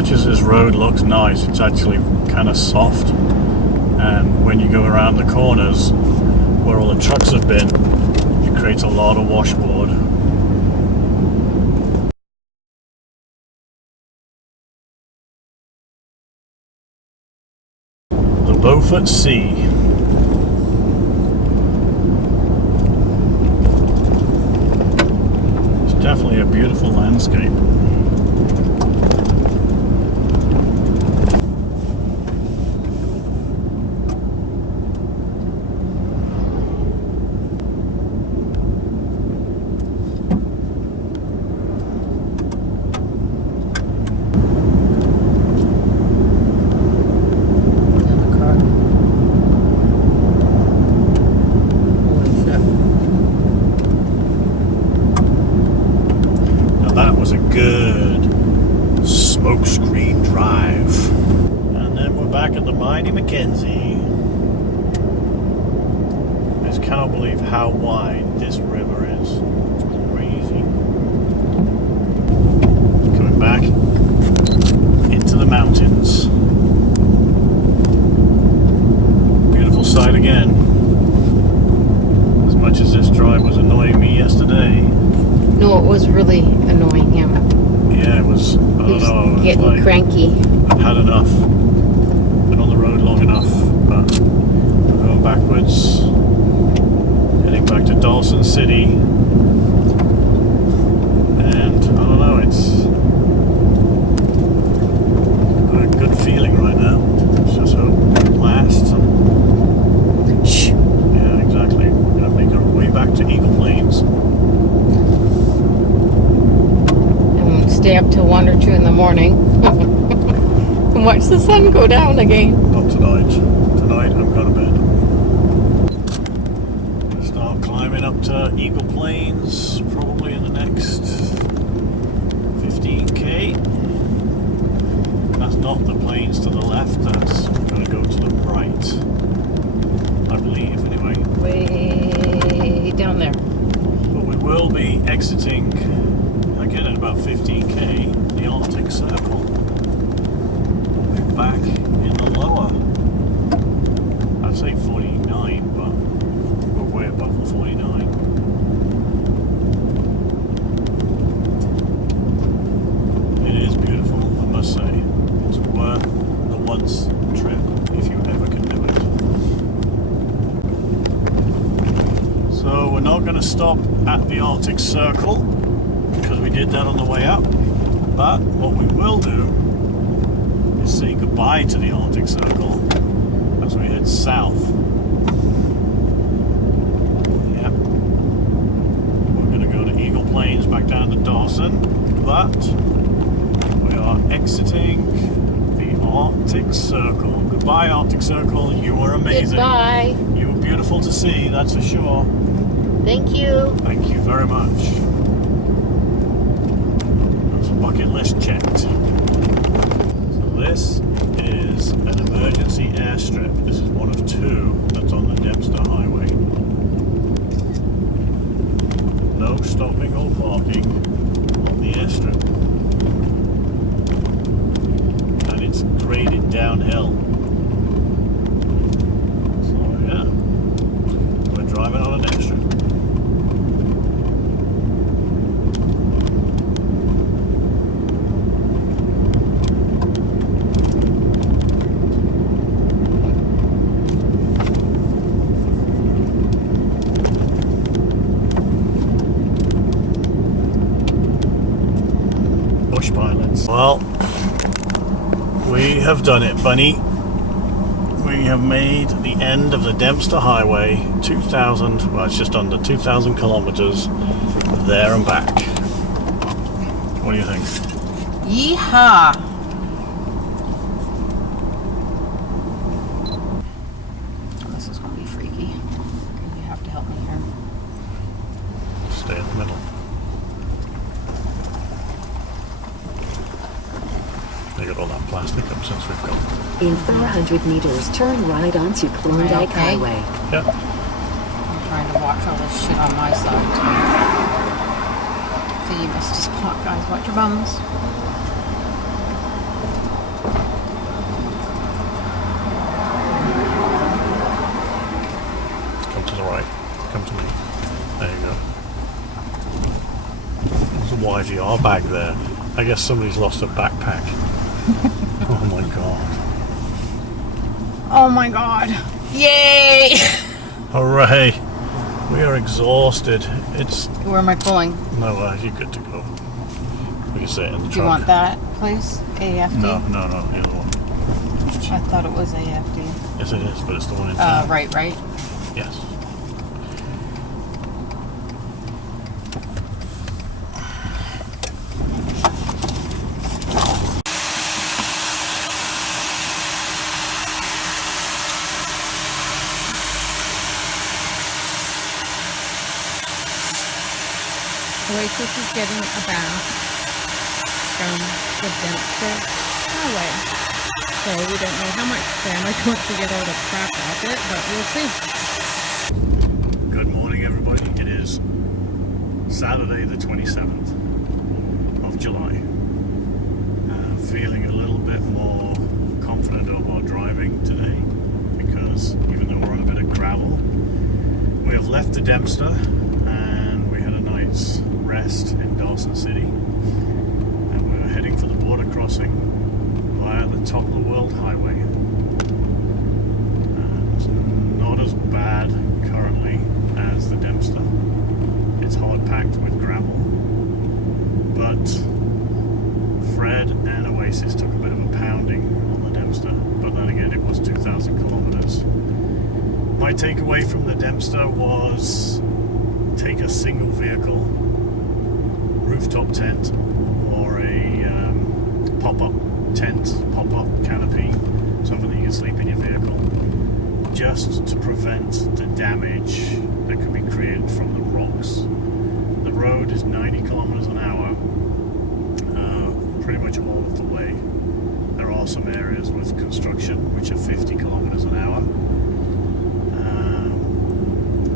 much as this road looks nice, it's actually kind of soft, and when you go around the corners where all the trucks have been, it creates a lot of washboard. The Beaufort Sea. It's definitely a beautiful landscape. Good smokescreen drive, and then we're back at the Mighty Mackenzie. I just cannot believe how wide this river is. It's crazy. Coming back into the mountains. Beautiful sight again. As much as this drive was annoying me yesterday. No, it was really annoying him. Yeah, it was, I don't know. Getting like, cranky. I've had enough. Been on the road long enough. But we're going backwards. Heading back to Dawson City. And I don't know, it's a good feeling right now. Let's just hope it lasts. Shh. Yeah, exactly. We're going to make our way back to Eagle Plains. Stay up till 1 or 2 in the morning and watch the sun go down again. Not tonight. Tonight I'm going to bed. Start climbing up to Eagle Plains probably in the next 15k. That's not the plains to the left, that's going to go to the right, I believe anyway. Way down there. But we will be exiting again at about 15k, the Arctic Circle. We'll be back in the lower, I'd say 49, but we're way above the 49. It is beautiful, I must say. It's worth the once trip if you ever can do it. So we're not going to stop at the Arctic Circle, because we did that on the way up, but what we will do is say goodbye to the Arctic Circle as we head south. Yep. We're going to go to Eagle Plains, back down to Dawson, but we are exiting the Arctic Circle. Goodbye, Arctic Circle, you were amazing. Goodbye. You were beautiful to see, that's for sure. Thank you. Thank you very much. Bucket list checked. So this is an emergency airstrip. This is one of 2 that's on the Dempster Highway. No stopping or parking on the airstrip. And it's graded downhill. So yeah, we're driving on an airstrip. Well, we have done it, Bunny. We have made the end of the Dempster Highway, 2,000, well, it's just under 2,000 kilometers there and back. What do you think? Yeehaw! This is going to be freaky. You have to help me here. Stay in the middle. They got all that plastic up since we've gone. In 400 meters, turn right onto Klondike Highway. Yeah. I'm trying to watch all this shit on my side too. So you missed a spot, guys. Watch your bums. YVR bag there. I guess somebody's lost a backpack. Oh my god. Oh my god. Yay! Hooray! We are exhausted. It's... Where am I pulling? No, you're good to go. We can sit in the truck. Do you want that, please? AFD? No, the other one. I thought it was AFD. Yes, it is, but it's the one in town. Right. Yes. Oasis is getting a bath from the Dempster Highway. So we don't know how much damage once we get all the crap off it, but we'll see. Good morning, everybody. It is Saturday, the 27th of July. Feeling a little bit more confident of our driving today because even though we're on a bit of gravel, we have left the Dempster and we had a night's rest in Dawson City, and we're heading for the border crossing via the Top of the World Highway. It's not as bad currently as the Dempster. It's hard packed with gravel, but Fred and Oasis took a bit of a pounding on the Dempster, but then again it was 2,000 kilometers. My takeaway from the Dempster was take a single vehicle, rooftop tent, or a pop-up tent, pop-up canopy, something that you can sleep in your vehicle, just to prevent the damage that could be created from the rocks. The road is 90 kilometers an hour, pretty much all of the way. There are some areas with construction which are 50 kilometers an hour.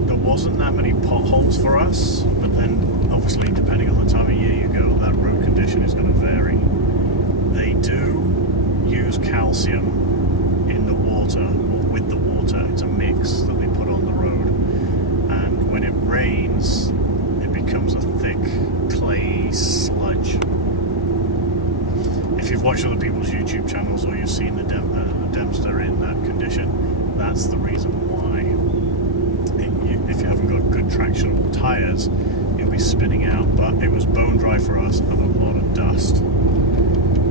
There wasn't that many potholes for us, but then obviously depending on the time of year you go, that road condition is going to vary. They do use calcium in the water, or with the water. It's a mix that they put on the road, and when it rains it becomes a thick clay sludge. If you've watched other people's YouTube channels or you've seen the Dempster in that condition, that's the reason why. If you haven't got good tractionable tyres, you'll be spinning out, but it was bone dry for us and a lot of dust.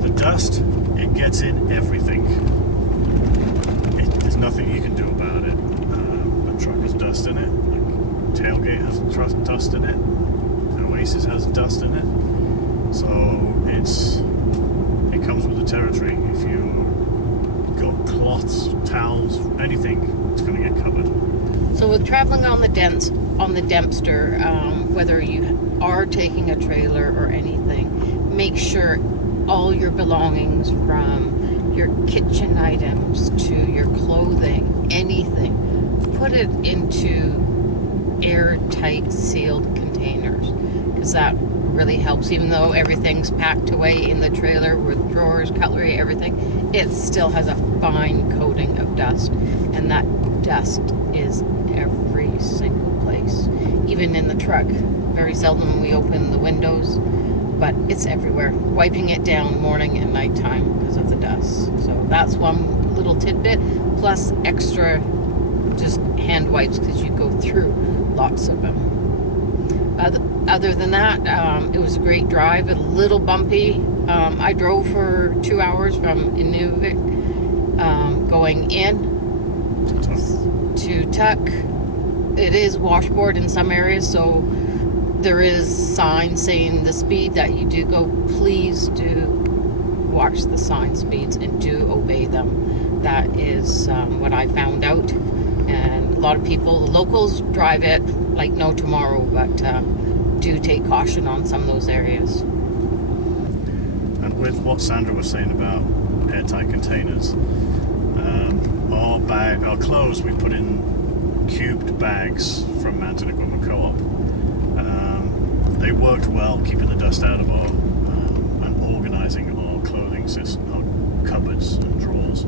The dust, it gets in everything. There's nothing you can do about it. The truck has dust in it, the tailgate has dust in it, the Oasis has dust in it, so it comes with the territory. If you've got cloths, towels, anything, it's going to get covered. So with traveling on the Dempster, whether you are taking a trailer or anything, make sure all your belongings, from your kitchen items to your clothing, anything, put it into airtight sealed containers, because that really helps. Even though everything's packed away in the trailer with drawers, cutlery, everything, it still has a fine coating of dust, and that dust is every single place, even in the truck. Very seldom we open the windows, but it's everywhere, wiping it down morning and nighttime because of the dust. So that's one little tidbit, plus extra just hand wipes, because you go through lots of them. Other than that, it was a great drive, a little bumpy. I drove for 2 hours from Inuvik, going in to Tuck. It is washboard in some areas, so there is signs saying the speed that you do go. Please do watch the sign speeds and do obey them. That is what I found out. And a lot of people, the locals, drive it like no tomorrow, but do take caution on some of those areas. And with what Sandra was saying about airtight containers, our clothes we put in cubed bags from Mountain Equipment Co-op. They worked well, keeping the dust out of our and organising our clothing system, our cupboards and drawers.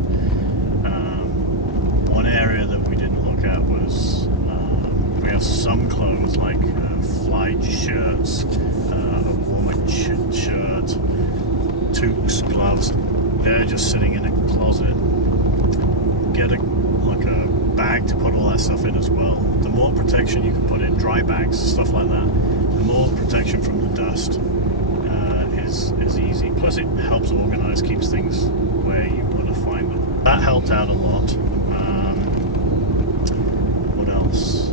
One area that we didn't look at was we have some clothes like fly shirts, a warmer gloves. They're just sitting in a closet. Get a bag to put all that stuff in as well. The more protection you can put in, dry bags, stuff like that, the more protection from the dust is easy. Plus it helps organize, keeps things where you want to find them. That helped out a lot. What else?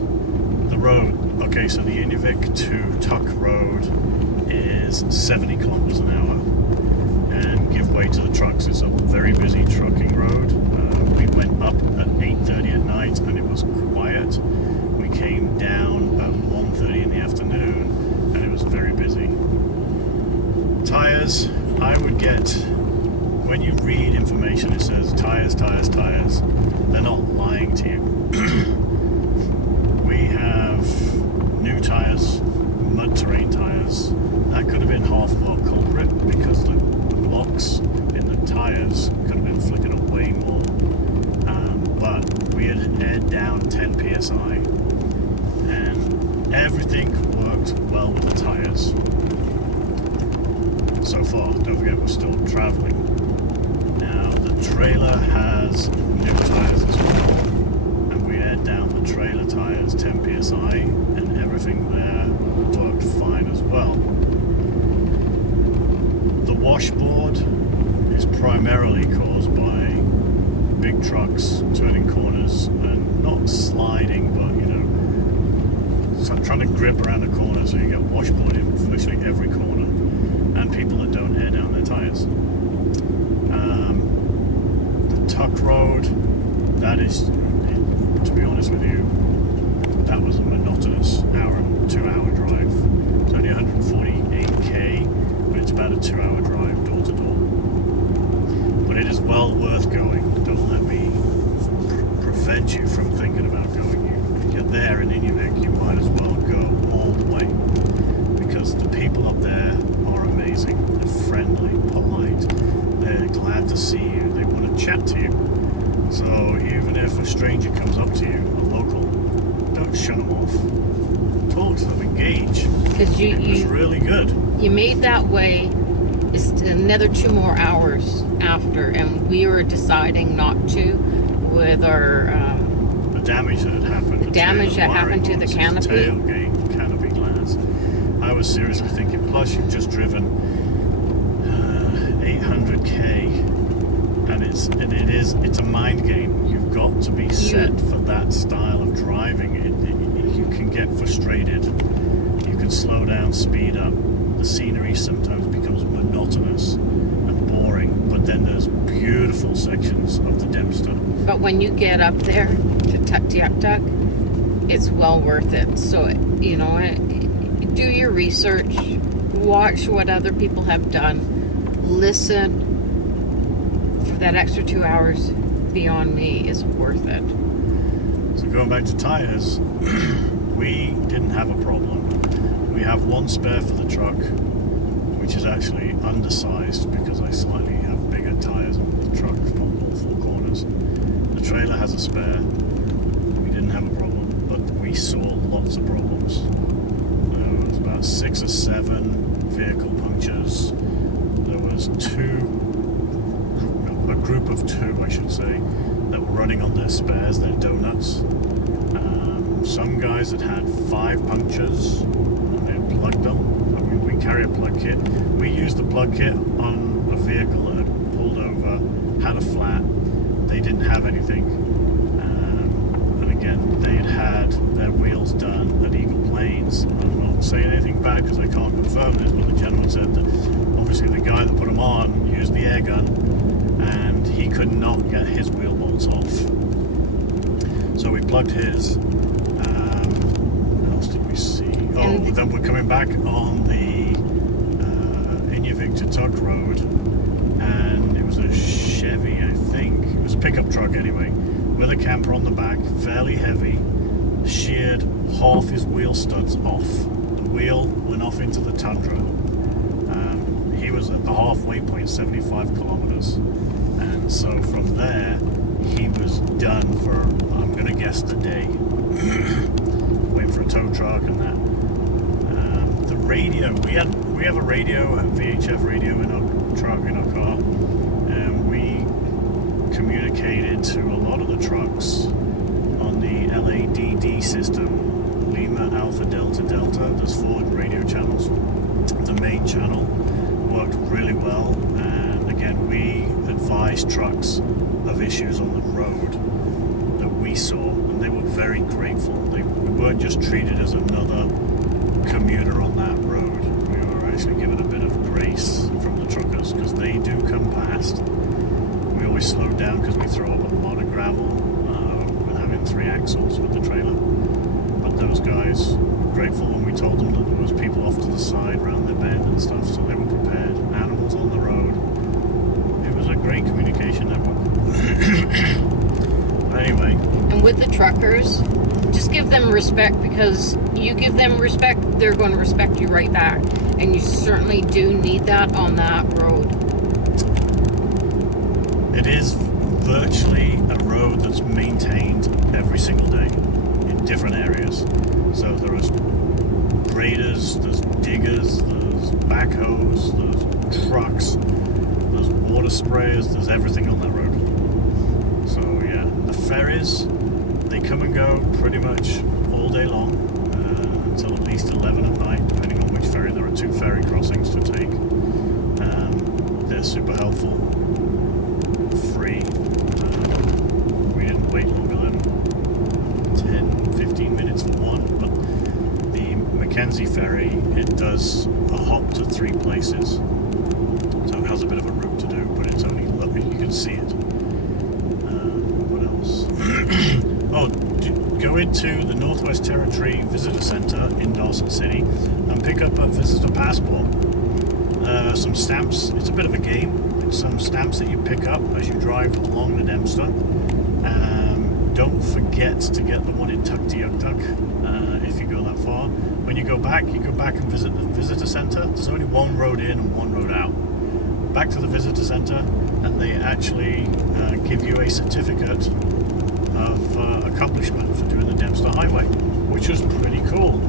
The road. Okay, so the Inuvik to Tuk Road is 70 kilometers an hour. And give way to the trucks. It's a very busy trucking road. We went up at 8:30 at night and it was quiet. We came down at 1:30 in the afternoon and it was very busy. Tires, I would get, when you read information it says tires, tires, tires, they're not lying to you. We have new tires, mud terrain tires. That could have been half of our culprit because the blocks in the tires could have been flicking away more. But we had aired down 10 psi and everything worked well with the tires. So far, don't forget we're still traveling. Now the trailer has new tires as well, and we aired down the trailer tires 10 psi and everything there worked fine as well. The washboard is primarily caused by big trucks turning corners and not sliding, but so trying to grip around the corner so you get washboard in virtually every corner, and people that don't air down their tires. The Tuk Road, that is, to be honest with you, that was a monotonous 2-hour drive. It's only 148k, but it's about a 2-hour drive door to door. But it is well worth going. Don't let me prevent you from thinking about going. You're there in Inuvik, you might as well go all the way, because the people up there are amazing. They're friendly, polite, they're glad to see you, they want to chat to you. So even if a stranger comes up to you, a local, don't shut them off. Talk to them, engage. Because It was really good. you made that way. It's another 2 more hours after, and we were deciding not to with our The damage that had happened. The damage that happened to the canopy. Tailgate, canopy glass. I was seriously thinking, plus you've just driven 800k, and it's a mind game. You've got to be set for that style of driving. You can get frustrated. You can slow down, speed up. The scenery sometimes becomes monotonous and boring, but then there's beautiful sections of the Dempster. But when you get up there to Tuk, it's well worth it. So, do your research, watch what other people have done, listen. For that extra 2 hours, beyond me, is worth it. So going back to tires, we didn't have a problem. We have one spare for the truck, which is actually undersized because I slightly have bigger tires on the truck on all 4 corners. The trailer has a spare. We didn't have a problem, but we saw lots of problems. There was about 6 or 7 vehicle punctures. There was a group of 2, I should say, that were running on their spares, their donuts. Some guys had had 5 punctures and they had plugged them. I mean, we carry a plug kit. We used the plug kit on a vehicle that had pulled over, had a flat. They didn't have anything. And again, they had their wheels done at Eagle Plains. I'm not saying anything bad because I can't confirm this, but the gentleman said that obviously the guy that put them on used the air gun and he could not get his wheel bolts off. So we plugged his. What else did we see? Oh, then we're coming back on the Inuvik to Tuk Road, and it was a Chevy, I think. It was a pickup truck anyway, with a camper on the back, fairly heavy, sheared half his wheel studs off. The wheel went off into the tundra. He was at the halfway point, 75 kilometers. And so from there, he was done for, I'm going to guess, the day. Waiting for a tow truck and that. The radio, we have a radio, a VHF radio in our truck, in our car, and we communicated to a lot of the trucks on the LADD system, Lima Alpha Delta Delta. There's 4 radio channels. The main channel worked really well, and again, we advised trucks of issues on the road that we saw, and they were very grateful. We weren't just treated as another commuter on that road. We were actually given a bit of grace from the truckers, because they do come past. We always slowed down because we throw up a lot of gravel with having 3 axles with the trailer. But those guys were grateful when we told them that there was people off to the side around the bend and stuff, so they were prepared. Animals on the road. It was a great communication network. Anyway. And with the truckers, just give them respect, because you give them respect, they're going to respect you right back. And you certainly do need that on that road. It is virtually a road that's maintained every single day in different areas. So there is graders, there's diggers, there's backhoes, there's trucks, there's water sprayers, there's everything on that road. So yeah, the ferries, they come and go pretty much all day long until at least 11 at night, depending on which ferry. There are 2 ferry crossings to take. They're super helpful. Free. We didn't wait longer than 10-15 minutes for one, but the Mackenzie ferry, it does a hop to 3 places, so it has a bit of a route to do, but it's only lovely, you can see it. What else? Oh, go into the Northwest Territory Visitor Center in Dawson City and pick up a visitor passport. Some stamps. It's a bit of a game. Some stamps that you pick up as you drive along the Dempster. Don't forget to get the one in Tuktoyaktuk if you go that far. When you go back and visit the visitor center. There's only 1 road in and 1 road out. Back to the visitor center, and they actually give you a certificate of accomplishment for doing the Dempster Highway, which was pretty cool.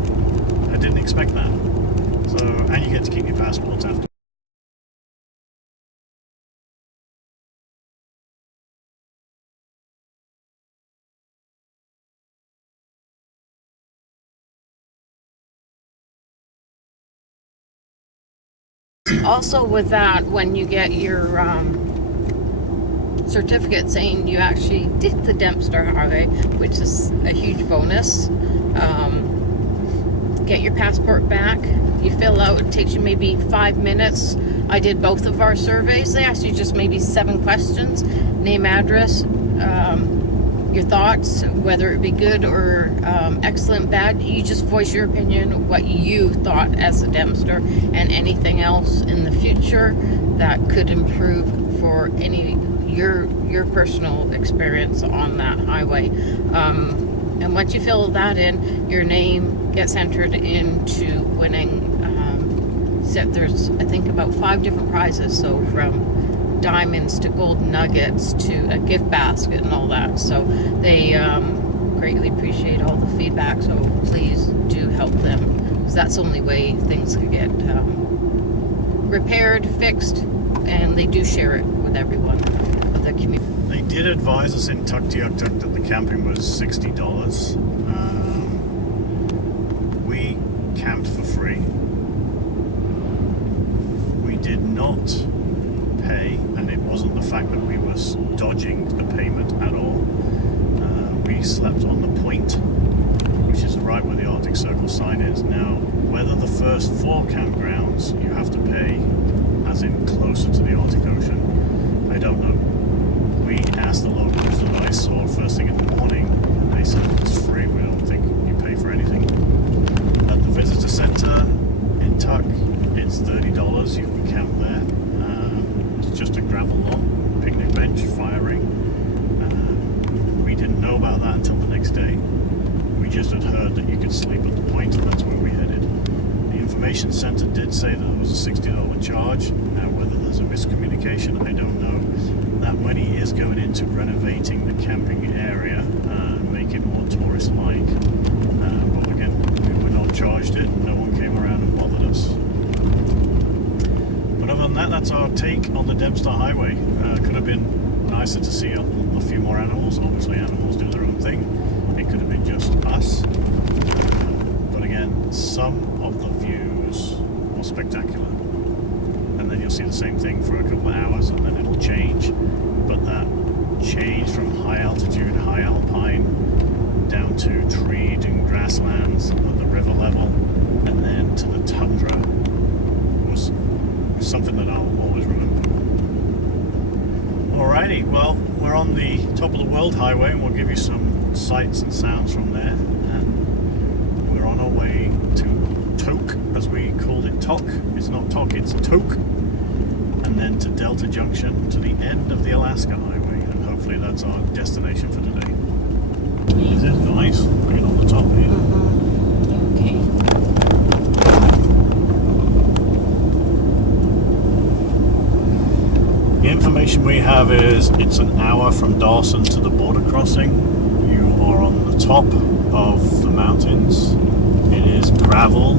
I didn't expect that. So, and you get to keep your passports after. Also with that, when you get your certificate saying you actually did the Dempster Highway, which is a huge bonus, get your passport back. You fill out, it takes you maybe 5 minutes. I did both of our surveys. They asked you just maybe 7 questions. Name, address, your thoughts, whether it be good or excellent, bad. You just voice your opinion, what you thought as a Dempster, and anything else in the future that could improve for your personal experience on that highway. And once you fill that in, your name gets entered into winning. There's, I think, about 5 different prizes. So from diamonds to gold nuggets to a gift basket and all that. So they greatly appreciate all the feedback. So please do help them, because that's the only way things can get repaired, fixed, and they do share it with everyone of the community. They did advise us in Tuktoyaktuk that the camping was $60. We camped for free. We did not pay, and it wasn't the fact that we were dodging the payment at all. We slept on the point, which is right where the Arctic Circle sign is. Now, whether the first 4 campgrounds you have to pay, as in closer to the Arctic Ocean, I don't know. We asked the locals that I saw first thing in the morning, and they said it's free. We don't think you pay for anything. At the visitor center in Tuk, it's $30. You can camp there. It's just a gravel lot, picnic bench, fire ring. We didn't know about that until the next day. We just had heard that you could sleep at the point, and that's where we headed. The information center did say that it was a $60 charge. Now, whether there's a miscommunication, I don't know. That money is going into renovating the camping area, make it more tourist-like. But again, we were not charged it. No one came around and bothered us. But other than that, that's our take on the Dempster Highway. Could have been nicer to see a few more animals. Obviously, animals do their own thing. It could have been just us. But again, some of the views are spectacular. And then you'll see the same thing for a couple of hours, and then it'll change. But that change from high altitude, high alpine, down to treed and grasslands at the river level, and then to the tundra was something that I'll always remember. Alrighty, well, we're on the top of the world highway, and we'll give you some sights and sounds from there. And we're on our way to Tok, as we called it. Tok. It's not Tok, it's Tok. And then to Delta Junction, to the end of the Alaska Highway, and hopefully that's our destination for today. Is it nice? Being on the top here. Okay. The information we have is it's an hour from Dawson to the border crossing. You are on the top of the mountains. It is gravel,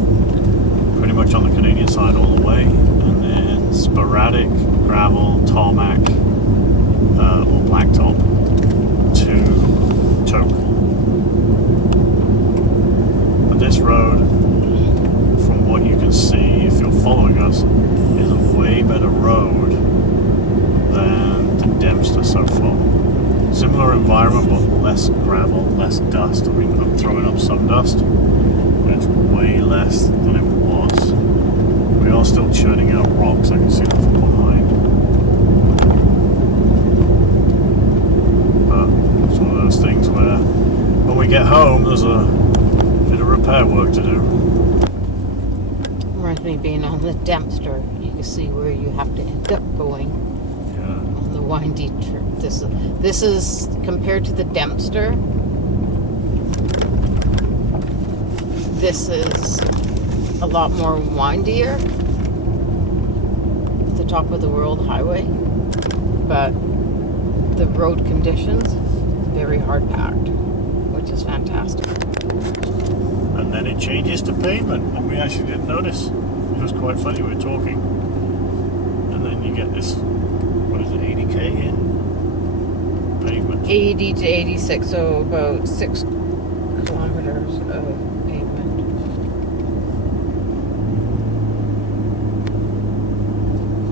pretty much on the Canadian side all the way, and then sporadic gravel, tarmac, or blacktop to Tok. But this road, from what you can see, if you're following us, is a way better road than the Dempster so far. Similar environment, but less gravel, less dust. I mean, I'm throwing up some dust, but it's way less than it was. We are still churning out rocks. I can see them from behind. But it's one of those things where when we get home, there's a bit of repair work to do. Reminds me of being on the Dempster. You can see where you have to end up going Yeah. on the windy trip. This is compared to the Dempster. This is a lot more windier. At the top of the world highway, but the road conditions very hard packed, which is fantastic. And then it changes to pavement, and we actually didn't notice. It was quite funny, we were talking. And then you get this, what is it, 80k in pavement. 80 to 86, so about 6 kilometers of pavement.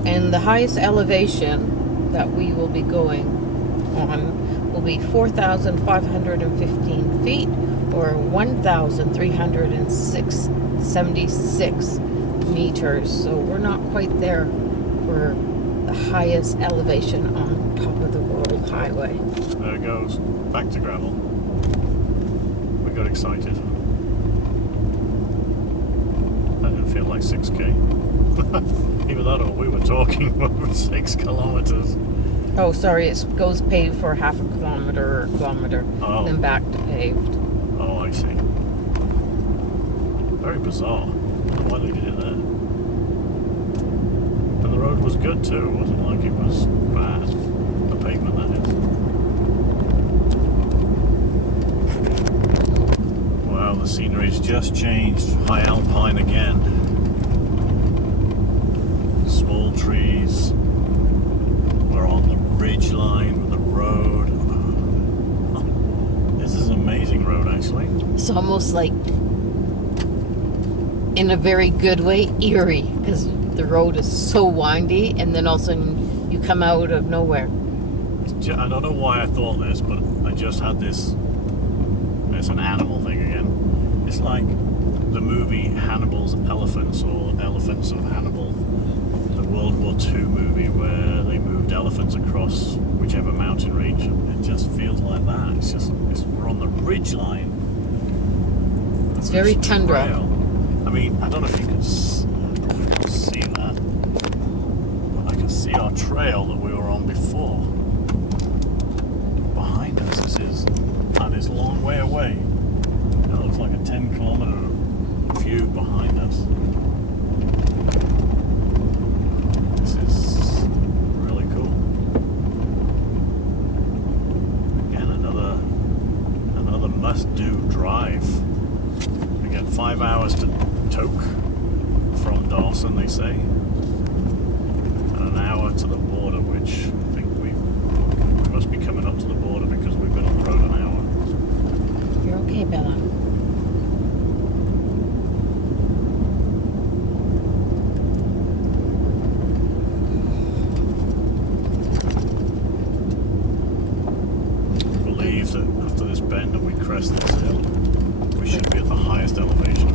And the highest elevation that we will be going on will be 4,515 feet, or 1,376 meters. So we're not quite there for the highest elevation on top of the world highway. There it goes, back to gravel. We got excited. That didn't feel like 6k. Either that or we were talking over 6 kilometers. Oh, sorry, it goes paved for half a kilometer or kilometer, Oh. then back to paved. Oh, I see. Very bizarre. I don't know why they did it there. And the road was good too. It wasn't like it was bad. The pavement, that is. Wow, the scenery's just changed. High alpine again. Small trees. We're on the ridge line with the road. This is an amazing road, actually. It's almost like, in a very good way, eerie, because the road is so windy, and then all of a sudden you come out of nowhere. I don't know why I thought this, but I just had this. It's an animal thing again. It's like the movie Hannibal's Elephants, or Elephants of Hannibal, the World War II movie where they moved elephants across whichever mountain range. It just feels like that. We're on the ridge line. It's very This tundra. trail. I mean, I don't know if you can probably not see that, but I can see our trail that we were on before. Behind us, that is a long way away. It looks like a 10-kilometer view behind us. This is really cool. Again, another must-do drive. Again, 5 hours to Tok from Dawson, they say. over to the border, which I think we must be coming up to the border because we've been on the road an hour. You're okay, Bella. I believe that after this bend and we crest this hill, we should be at the highest elevation.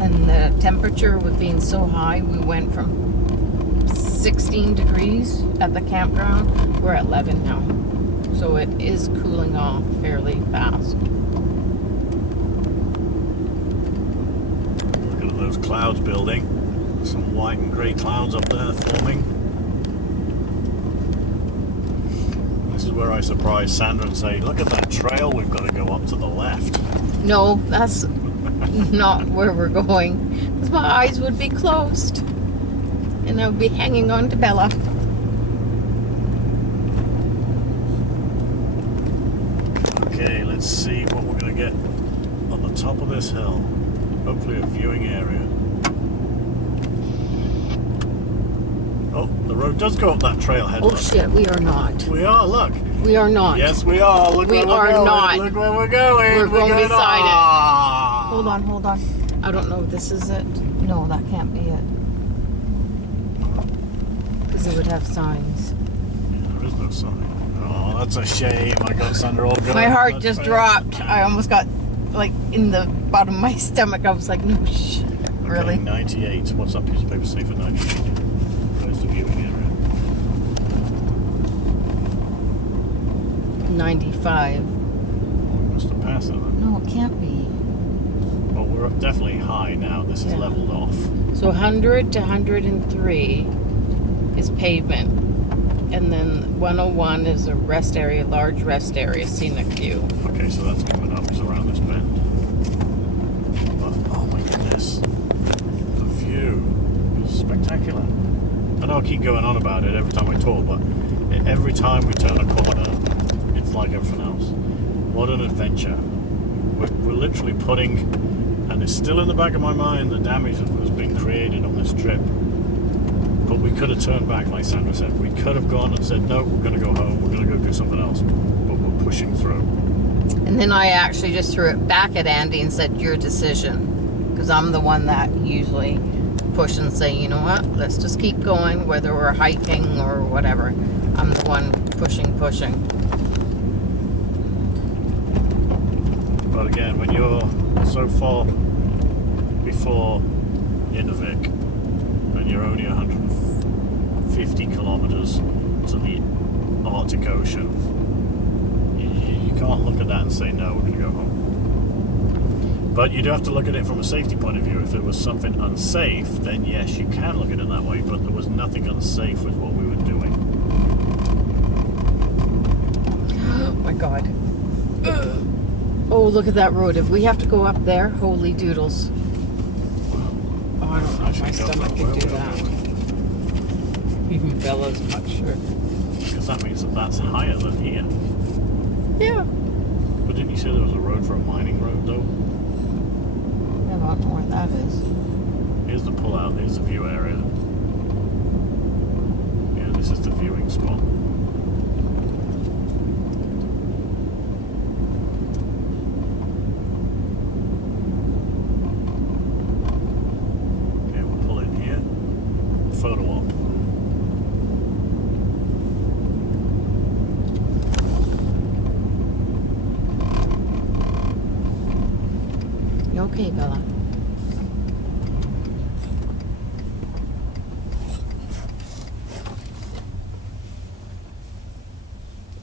And the temperature with being so high, we went from 16 degrees at the campground. We're at 11 now. So it is cooling off fairly fast. Look at those clouds building. Some white and grey clouds up there forming. This is where I surprise Sandra and say, look at that trail, we've got to go up to the left. No, that's not where we're going. Because my eyes would be closed. And I would be hanging on to Bella. Okay, let's see what we're going to get on the top of this hill. Hopefully a viewing area. Oh, the road does go up that trailhead. Oh look. shit, we are not. We are, look. We are not. Yes, we are. Look We where we're are going. not. Look where we're going. We're going beside it. it. Hold on, hold on. I don't know if this is it. No, that can't be it. Because it would have signs. There is no sign. Oh, that's a shame. I got Sandra all going. My heart That's just fair. dropped. I almost got, like, in the bottom of my stomach. I was like, no, shh. Okay, Really? 98. What's that piece of paper say for 98? Where's the viewing area? 95. We must have passed that. Then. No, it can't be. Well, we're definitely high now. This is Yeah. leveled off. So 100 to 103 is pavement. And then 101 is a rest area, large rest area, scenic view. Okay, so that's coming up. It's around this bend. But, oh my goodness. The view is spectacular. I know I keep going on about it every time I talk, but every time we turn a corner, it's like everything else. What an adventure. We're literally putting, and it's still in the back of my mind, the damage that has been created on this trip. But we could have turned back, like Sandra said. We could have gone and said, no, we're going to go home. We're going to go do something else. But we're pushing through. And then I actually just threw it back at Andy and said, your decision. Because I'm the one that usually push and say, you know what, let's just keep going, whether we're hiking or whatever. I'm the one pushing. But again, when you're so far before Inuvik and you're only 150 kilometers to the Arctic Ocean, you can't look at that and say, no, we're going to go home. But you do have to look at it from a safety point of view. If it was something unsafe, then yes, you can look at it that way, but there was nothing unsafe with what we were doing. Oh my God. Oh, look at that road. If we have to go up there, holy doodles. Oh, I don't know if my stomach can do that. Even Bella's not sure. Because that means that that's higher than here. Yeah. But didn't you say there was a road for a mining road, though? I don't know where that is. Here's the pull-out, here's the view area. Yeah, this is the viewing spot. Okay, we'll pull in here. Photo op. You okay, Bella?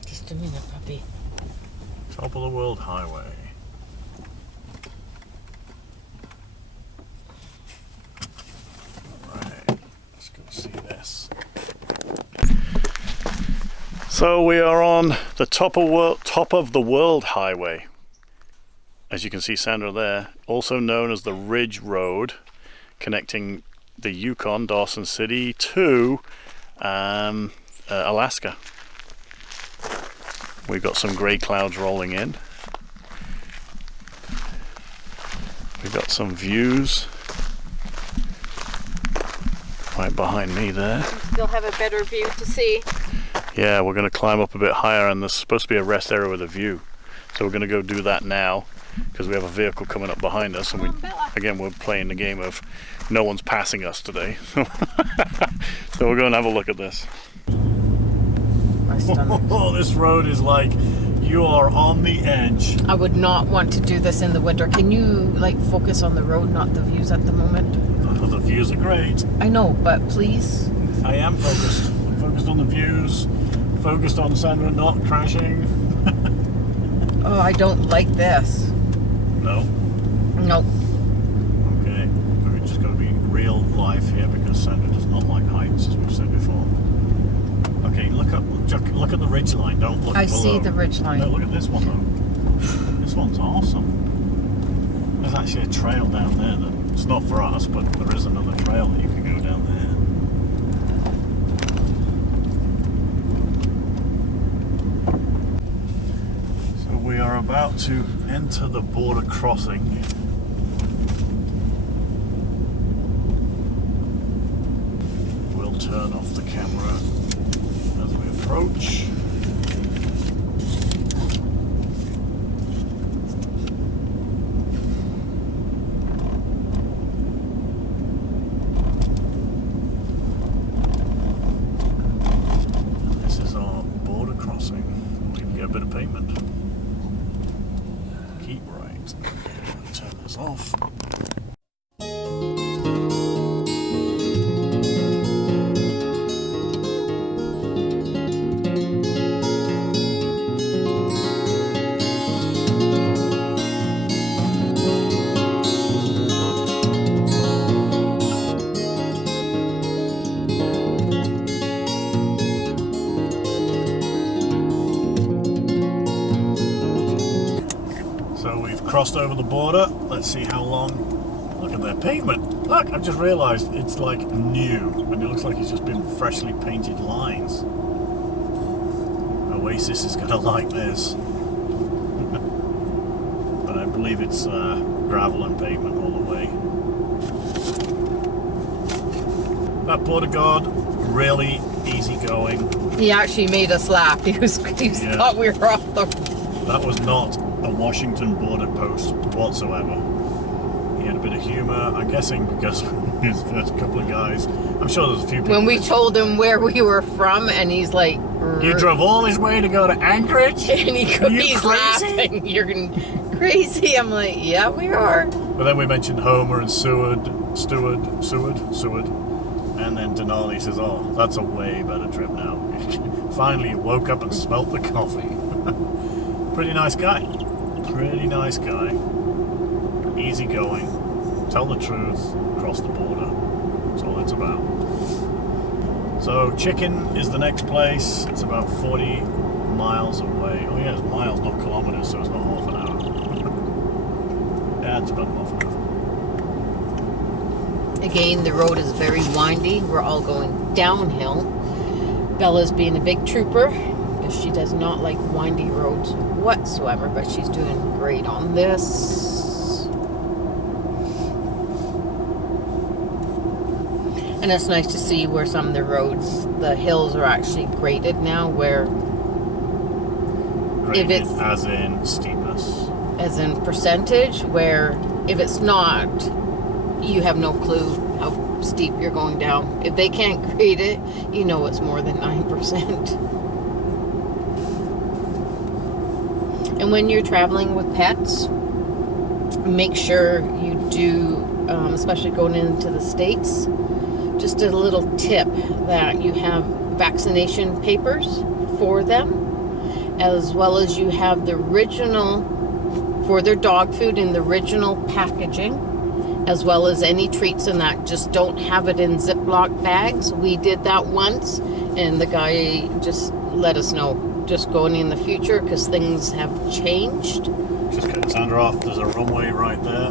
Just a minute, puppy. Top of the World Highway. Right, let's go see this. So we are on the top of the World Highway. As you can see, Sandra there, also known as the Ridge Road, connecting the Yukon, Dawson City, to Alaska. We've got some grey clouds rolling in. We've got some views. right behind me there. You'll have a better view to see. Yeah, we're going to climb up a bit higher, and there's supposed to be a rest area with a view. So we're going to go do that now, because we have a vehicle coming up behind us, and we're playing the game of no one's passing us today. So we're going to have a look at this. Oh, this road is like, you are on the edge. I would not want to do this in the winter. Can you like focus on the road, not the views at the moment? Oh, the views are great. I know, but please. I am focused. I'm focused on the views, focused on Sandra not crashing. Oh, I don't like this. No? No. Okay, we're just going to be real life here because Sandra does not like heights, as we've said before. Okay, look at the ridge line. Don't look I below. see the ridge line. No, look at this one though. This one's awesome. There's actually a trail down there that it's not for us, but there is another trail that you can go down there. So we are about to enter the border crossing. We'll turn off the camera as we approach. And this is our border crossing. We can get a bit of pavement. Keep right. Turn this off. So we've crossed over the border. Let's see how long. Look at that pavement. Look, I've just realised it's like new, and it looks like it's just been freshly painted lines. Oasis is gonna like this. But I believe it's gravel and pavement all the way. That border guard, really easy going. He actually made us laugh. He Yeah. thought we were off the. That was not a Washington border post whatsoever. He had a bit of humour, I'm guessing because his first couple of guys. I'm sure there's a few people. When we told him where we were from, and he's like, You drove all this way to go to Anchorage? and Are you he's crazy? laughing. You're crazy. I'm like, yeah, we are. But then we mentioned Homer and Seward. And then Denali says, oh, that's a way better trip now. Finally, you woke up and smelt the coffee. Pretty nice guy. Pretty nice guy. Easy going. Tell the truth. Cross the border. That's all it's about. So Chicken is the next place. It's about 40 miles away. Oh yeah, it's miles, not kilometers, so it's not half an hour. Yeah, it's about half an hour. Again, the road is very windy. We're all going downhill. Bella's being a big trooper because she does not like windy roads whatsoever, but she's doing great on this. And it's nice to see where some of the roads, the hills are actually graded now, where Graded it's as in steepness. as in percentage, where if it's not, you have no clue how steep you're going down. If they can't grade it, you know it's more than 9%. And when you're traveling with pets, make sure you do, especially going into the States, just a little tip that you have vaccination papers for them, as well as you have the original for their dog food in the original packaging, as well as any treats and that. Just don't have it in Ziploc bags. We did that once, and the guy just let us know, just going in the future, because things have changed. Just cutting Sandra off. There's a runway right there.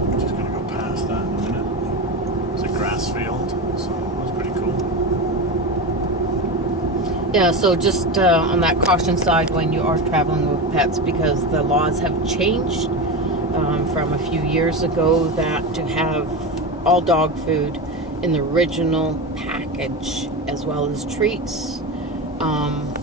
We're just going to go past that in a minute. It's a grass field, so that's pretty cool. Yeah, so just on that caution side when you are traveling with pets, because the laws have changed from a few years ago, that to have all dog food in the original package, as well as treats.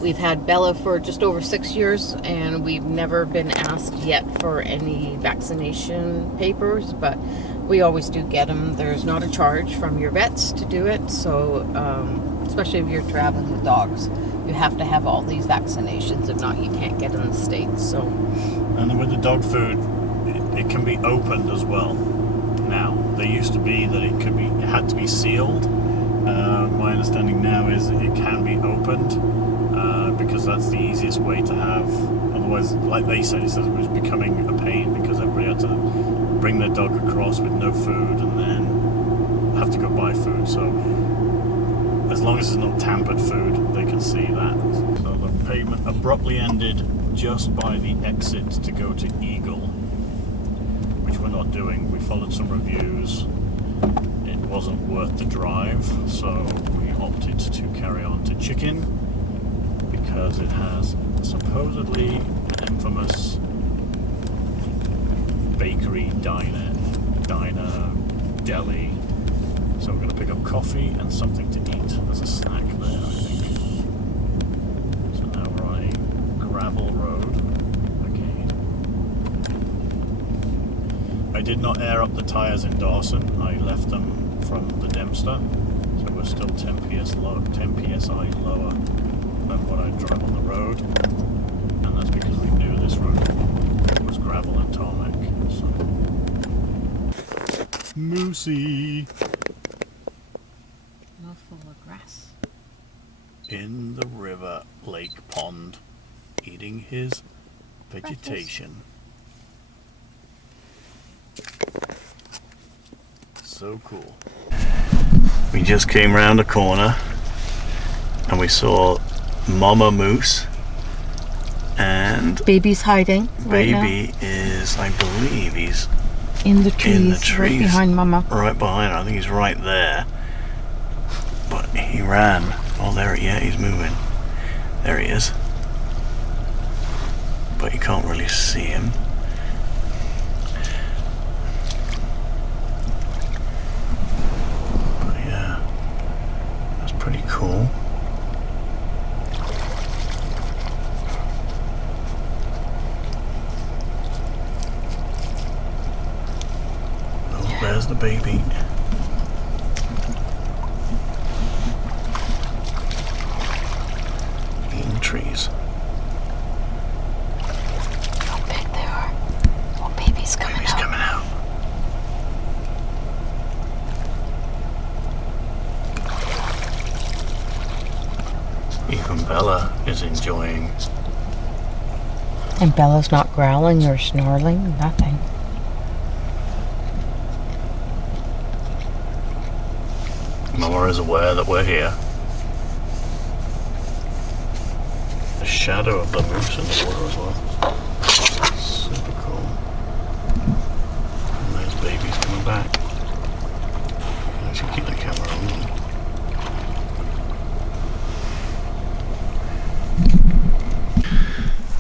We've had Bella for just over 6 years, and we've never been asked yet for any vaccination papers, but we always do get them. There's not a charge from your vets to do it, so especially if you're traveling with dogs, you have to have all these vaccinations. If not, you can't get in the States. So, And then with the dog food, it can be opened as well. Now, there used to be that it had to be sealed. My understanding now is it can be opened because that's the easiest way to have. Otherwise, like they said, it was becoming a pain because everybody had to bring their dog across with no food and then have to go buy food. So as long as it's not tampered food, they can see that. So the pavement abruptly ended just by the exit to go to Eagle, which we're not doing. We followed some reviews. It wasn't worth the drive, so we opted to carry on to Chicken because it has supposedly an infamous bakery diner deli. So we're going to pick up coffee and something to eat as a snack there, I think. So now we're on a gravel road again. I did not air up the tyres in Dawson. I left them from the Dempster, so we're still 10 psi lower than what I drive on the road, and that's because we knew this road was gravel and tarmac. So. Moosey mouthful of grass. in the river, lake, pond, eating his vegetation. So cool. We just came round a corner and we saw Mama Moose, and Baby's hiding. Baby is, I believe he's In the trees, in the trees, right behind Mama. right behind her. I think he's right there. But he ran. Oh, there, yeah, he's moving. There he is. But you can't really see him. But yeah, that's pretty cool. Oh, there's the baby. Eating trees. How big they are. Oh, baby's coming Baby's out. coming out. Even Bella is enjoying. And Bella's not growling or snarling, nothing. Mama is aware that we're here. The shadow of the moose in the water as well. Super cool. And there's babies coming back. I should keep the camera on.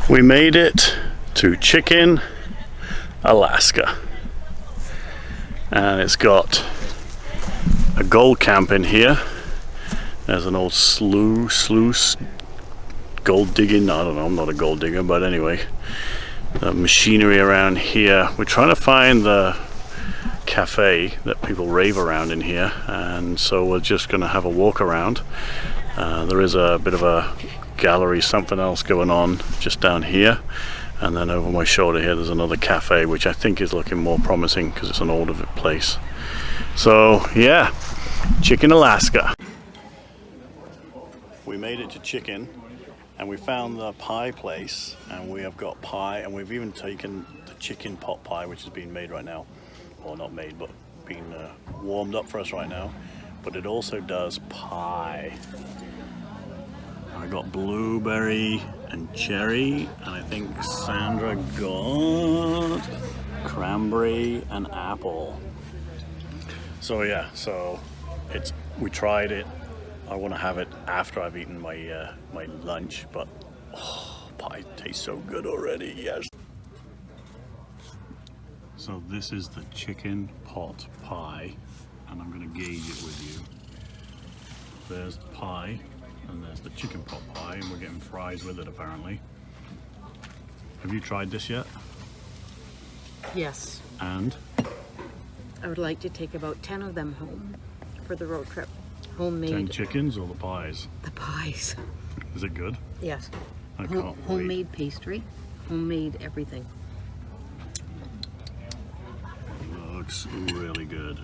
We made it to Chicken, Alaska. And it's got a gold camp in here. There's an old sluice, gold digging. I don't know, I'm not a gold digger, but anyway, the machinery around here. We're trying to find the cafe that people rave around in here, and so we're just going to have a walk around. There is a bit of a gallery, something else going on just down here, and then over my shoulder here there's another cafe which I think is looking more promising because it's an older place. So yeah, Chicken, Alaska. We made it to Chicken and we found the pie place, and we have got pie, and we've even taken the chicken pot pie which is being made right now, or not made but being warmed up for us right now, but it also does pie. I got blueberry and cherry, and I think Sandra got cranberry and apple. So yeah, so we tried it. I want to have it after I've eaten my my lunch, but pie tastes so good already. Yes. So this is the chicken pot pie. and I'm going to gauge it with you. There's the pie, and there's the chicken pot pie, and we're getting fries with it apparently. Have you tried this yet? Yes. And? I would like to take about 10 of them home for the road trip. 10 Homemade. chickens or the pies? The pies. Is it good? Yes. I can't wait. Homemade pastry. Homemade everything. Looks really good.